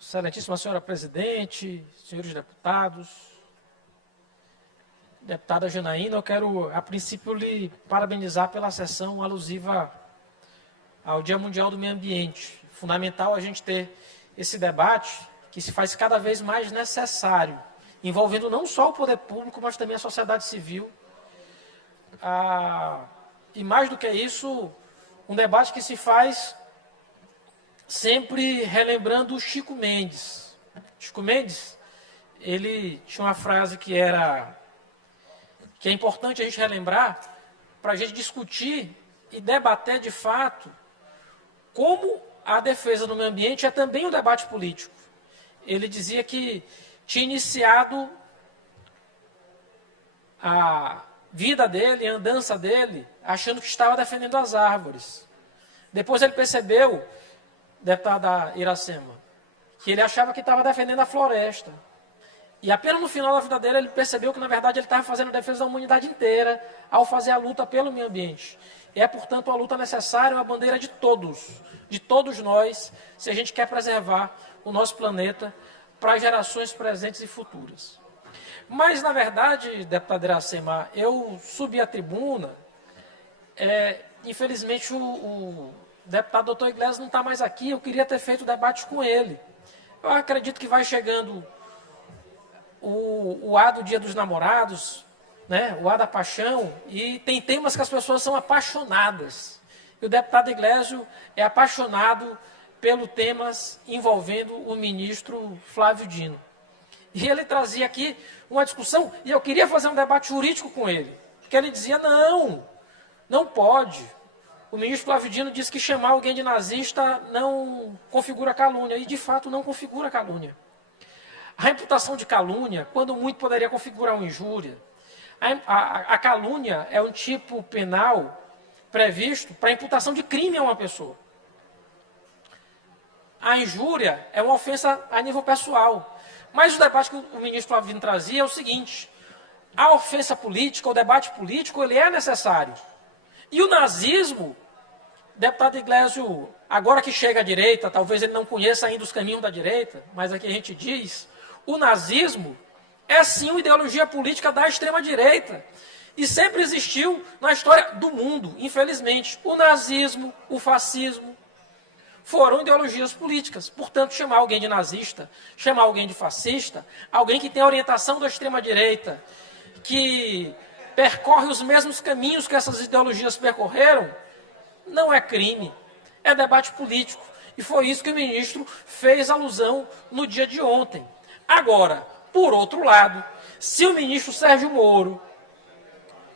Excelentíssima senhora presidente, senhores deputados, deputada Janaína, eu quero, a princípio, lhe parabenizar pela sessão alusiva ao Dia Mundial do Meio Ambiente. Fundamental a gente ter esse debate que se faz cada vez mais necessário, envolvendo não só o poder público, mas também a sociedade civil. E mais do que isso, um debate que se faz sempre relembrando o Chico Mendes. Chico Mendes, ele tinha uma frase que é importante a gente relembrar, para a gente discutir e debater de fato como a defesa do meio ambiente é também um debate político. Ele dizia que tinha iniciado a vida dele, a andança dele, achando que estava defendendo as árvores. Depois ele percebeu, deputada Iracema, que ele achava que estava defendendo a floresta. E apenas no final da vida dele, ele percebeu que, na verdade, ele estava fazendo a defesa da humanidade inteira ao fazer a luta pelo meio ambiente. E é, portanto, uma luta necessária, uma bandeira de todos nós, se a gente quer preservar o nosso planeta para as gerações presentes e futuras. Mas, na verdade, deputada Iracema, eu subi à tribuna, infelizmente o deputado doutor Iglesias não está mais aqui, eu queria ter feito debate com ele. Eu acredito que vai chegando o A do Dia dos Namorados, né, o A da paixão, e tem temas que as pessoas são apaixonadas. E o deputado Iglesias é apaixonado pelos temas envolvendo o ministro Flávio Dino. E ele trazia aqui uma discussão, e eu queria fazer um debate jurídico com ele, porque ele dizia, não pode. O ministro Flávio Dino disse que chamar alguém de nazista não configura calúnia, e de fato não configura calúnia. A reputação de calúnia, quando muito, poderia configurar uma injúria. A calúnia é um tipo penal previsto para imputação de crime a uma pessoa. A injúria é uma ofensa a nível pessoal. Mas o debate que o ministro Flávio Dino trazia é o seguinte: a ofensa política, o debate político, ele é necessário. E o nazismo, deputado Iglesias, agora que chega à direita, talvez ele não conheça ainda os caminhos da direita, mas aqui a gente diz, o nazismo é sim uma ideologia política da extrema-direita. E sempre existiu na história do mundo, infelizmente. O nazismo, o fascismo, foram ideologias políticas. Portanto, chamar alguém de nazista, chamar alguém de fascista, alguém que tem a orientação da extrema-direita, que percorre os mesmos caminhos que essas ideologias percorreram, não é crime, é debate político. E foi isso que o ministro fez alusão no dia de ontem. Agora, por outro lado, se o ministro Sérgio Moro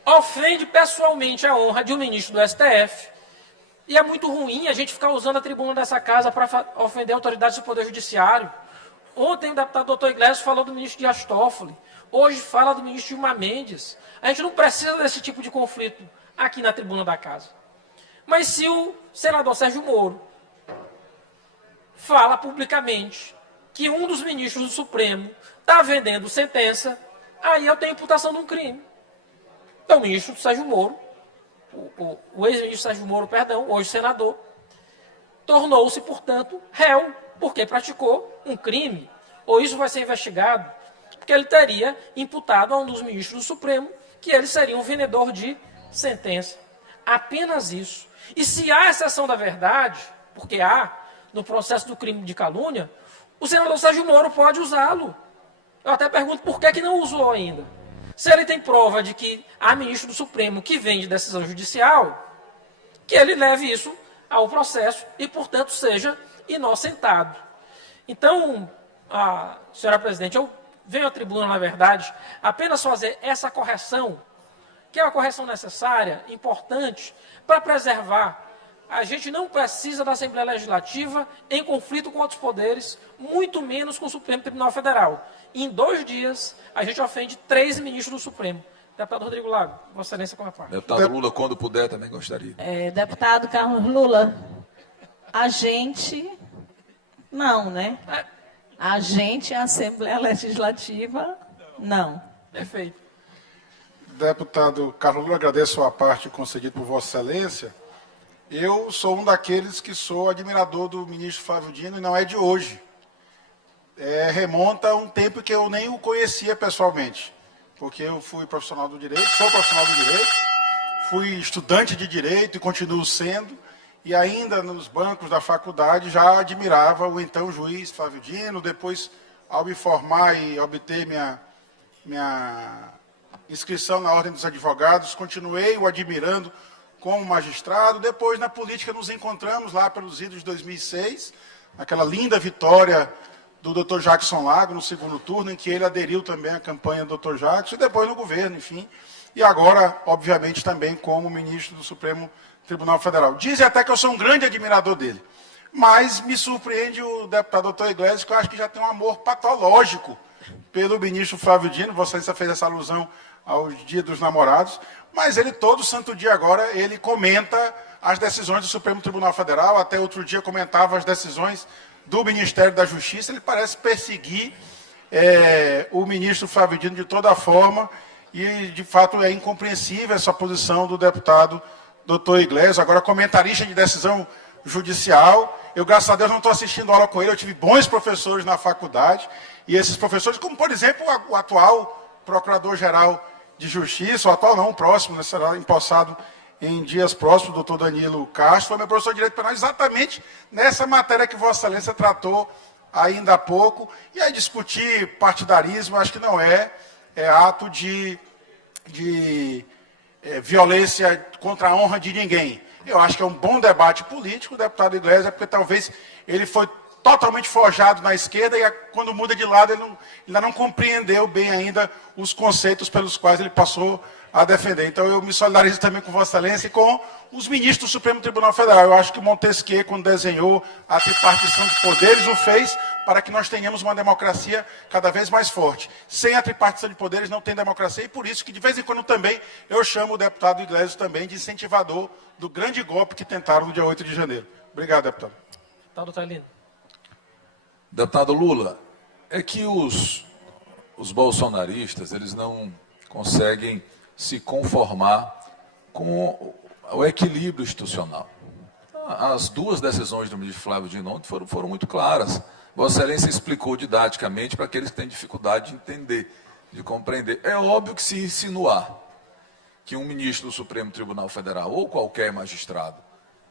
ofende pessoalmente a honra de um ministro do STF, e é muito ruim a gente ficar usando a tribuna dessa casa para ofender autoridades do Poder Judiciário. Ontem o deputado doutor Iglesias falou do ministro Dias Toffoli, hoje fala do ministro Gilmar Mendes. A gente não precisa desse tipo de conflito aqui na tribuna da casa. Mas se o senador Sérgio Moro fala publicamente que um dos ministros do Supremo está vendendo sentença, aí eu tenho imputação de um crime. Então o ministro Sérgio Moro, o ex-ministro Sérgio Moro, hoje senador, tornou-se, portanto, réu, porque praticou um crime. Ou isso vai ser investigado, porque ele teria imputado a um dos ministros do Supremo que ele seria um vendedor de sentença. Apenas isso. E se há exceção da verdade, porque há, no processo do crime de calúnia, o senador Sérgio Moro pode usá-lo. Eu até pergunto por que não usou ainda. Se ele tem prova de que há ministro do Supremo que vende decisão judicial, que ele leve isso ao processo e, portanto, seja inocentado. Então, senhora presidente, eu venho à tribuna, na verdade, apenas fazer essa correção, que é uma correção necessária, importante, para preservar. A gente não precisa da Assembleia Legislativa em conflito com outros poderes, muito menos com o Supremo Tribunal Federal. Em 2 dias, a gente ofende 3 ministros do Supremo. Deputado Rodrigo Lago, Vossa Excelência com a parte. Deputado Lula, quando puder, também gostaria. Deputado Carlos Lula, a gente... Não, né? A gente, a Assembleia Legislativa, não. Perfeito. Deputado Carlos Lula, agradeço a parte concedida por Vossa Excelência. Eu sou um daqueles que sou admirador do ministro Flávio Dino, e não é de hoje. remonta a um tempo que eu nem o conhecia pessoalmente, porque eu fui profissional do direito, sou profissional do direito, fui estudante de direito e continuo sendo, e ainda nos bancos da faculdade já admirava o então juiz Flávio Dino. Depois, ao me formar e obter minha inscrição na Ordem dos Advogados, continuei o admirando como magistrado. Depois, na política, nos encontramos lá pelos idos de 2006, aquela linda vitória do Dr. Jackson Lago no segundo turno, em que ele aderiu também à campanha do Dr. Jackson, e depois no governo, enfim. E agora, obviamente, também como ministro do Supremo Tribunal Federal. Dizem até que eu sou um grande admirador dele. Mas me surpreende o deputado Dr. Iglesias, que eu acho que já tem um amor patológico pelo ministro Flávio Dino. Você fez essa alusão ao Dia dos Namorados. Mas ele, todo santo dia agora, ele comenta as decisões do Supremo Tribunal Federal. Até outro dia comentava as decisões do Ministério da Justiça. Ele parece perseguir o ministro Flávio Dino de toda forma. E, de fato, é incompreensível essa posição do deputado Dr. Iglesias, agora comentarista de decisão judicial. Eu, graças a Deus, não estou assistindo aula com ele. Eu tive bons professores na faculdade. E esses professores, como, por exemplo, o atual Procurador-Geral de Justiça, o atual não, o próximo, né, será empossado em dias próximos, o doutor Danilo Castro, foi meu professor de Direito Penal exatamente nessa matéria que Vossa Excelência tratou ainda há pouco. E aí discutir partidarismo, acho que não é ato de violência contra a honra de ninguém. Eu acho que é um bom debate político, o deputado Iglesias, porque talvez ele foi totalmente forjado na esquerda e quando muda de lado ele ainda não compreendeu bem ainda os conceitos pelos quais ele passou a defender. Então eu me solidarizo também com Vossa Excelência e com os ministros do Supremo Tribunal Federal. Eu acho que Montesquieu, quando desenhou a tripartição de poderes, o fez para que nós tenhamos uma democracia cada vez mais forte. Sem a tripartição de poderes não tem democracia, e por isso que de vez em quando também eu chamo o deputado Iglesias também de incentivador do grande golpe que tentaram no dia 8 de janeiro. Obrigado, deputado. Deputado Thalino. Deputado Lula, é que os bolsonaristas, eles não conseguem se conformar com o equilíbrio institucional. As duas decisões do ministro Flávio Dino ontem foram muito claras. Vossa Excelência explicou didaticamente para aqueles que têm dificuldade de entender, de compreender. É óbvio que se insinuar que um ministro do Supremo Tribunal Federal ou qualquer magistrado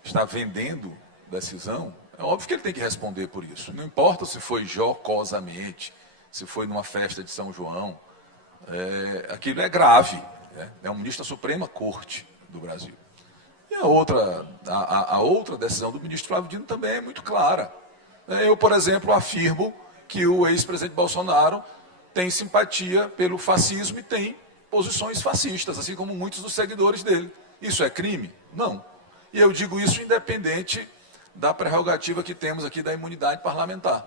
está vendendo decisão, é óbvio que ele tem que responder por isso. Não importa se foi jocosamente, se foi numa festa de São João, aquilo é grave. É um ministro da Suprema Corte do Brasil. E a outra decisão do ministro Flávio Dino também é muito clara. Eu, por exemplo, afirmo que o ex-presidente Bolsonaro tem simpatia pelo fascismo e tem posições fascistas, assim como muitos dos seguidores dele. Isso é crime? Não. E eu digo isso independente da prerrogativa que temos aqui da imunidade parlamentar.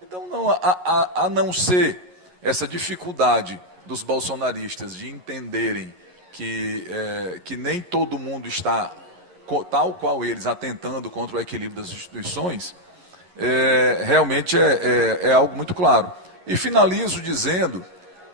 Então, a não ser essa dificuldade dos bolsonaristas de entenderem que nem todo mundo está, tal qual eles, atentando contra o equilíbrio das instituições, realmente é algo muito claro. E finalizo dizendo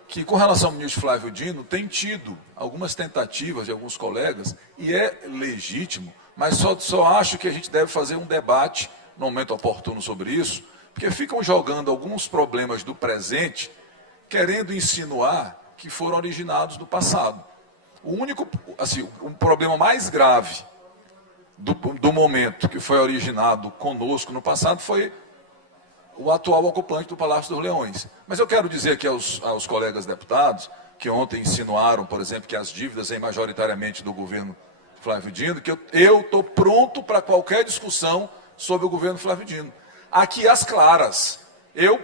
que, com relação ao ministro Flávio Dino, tem tido algumas tentativas de alguns colegas, e é legítimo, mas só acho que a gente deve fazer um debate no momento oportuno sobre isso, porque ficam jogando alguns problemas do presente, querendo insinuar que foram originados do passado. O único, assim, um problema mais grave do momento que foi originado conosco no passado foi o atual ocupante do Palácio dos Leões. Mas eu quero dizer aqui aos colegas deputados, que ontem insinuaram, por exemplo, que as dívidas vêm majoritariamente do governo Flávio Dino, que eu estou pronto para qualquer discussão sobre o governo Flávio Dino. Aqui as claras. Eu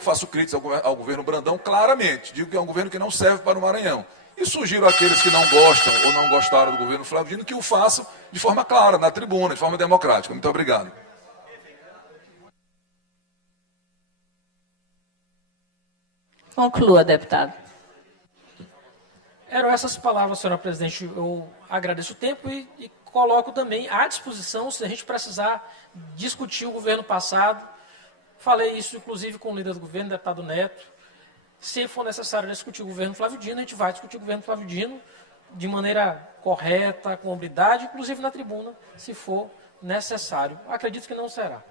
faço críticas ao governo Brandão claramente. Digo que é um governo que não serve para o Maranhão. E sugiro àqueles que não gostam ou não gostaram do governo Flávio Dino que o façam de forma clara, na tribuna, de forma democrática. Muito obrigado. Conclua, deputado. Eram essas palavras, senhora presidente. Eu agradeço o tempo e coloco também à disposição, se a gente precisar discutir o governo passado. Falei isso, inclusive, com o líder do governo, deputado Neto. Se for necessário discutir o governo Flávio Dino, a gente vai discutir o governo Flávio Dino de maneira correta, com hombridade, inclusive na tribuna, se for necessário. Acredito que não será.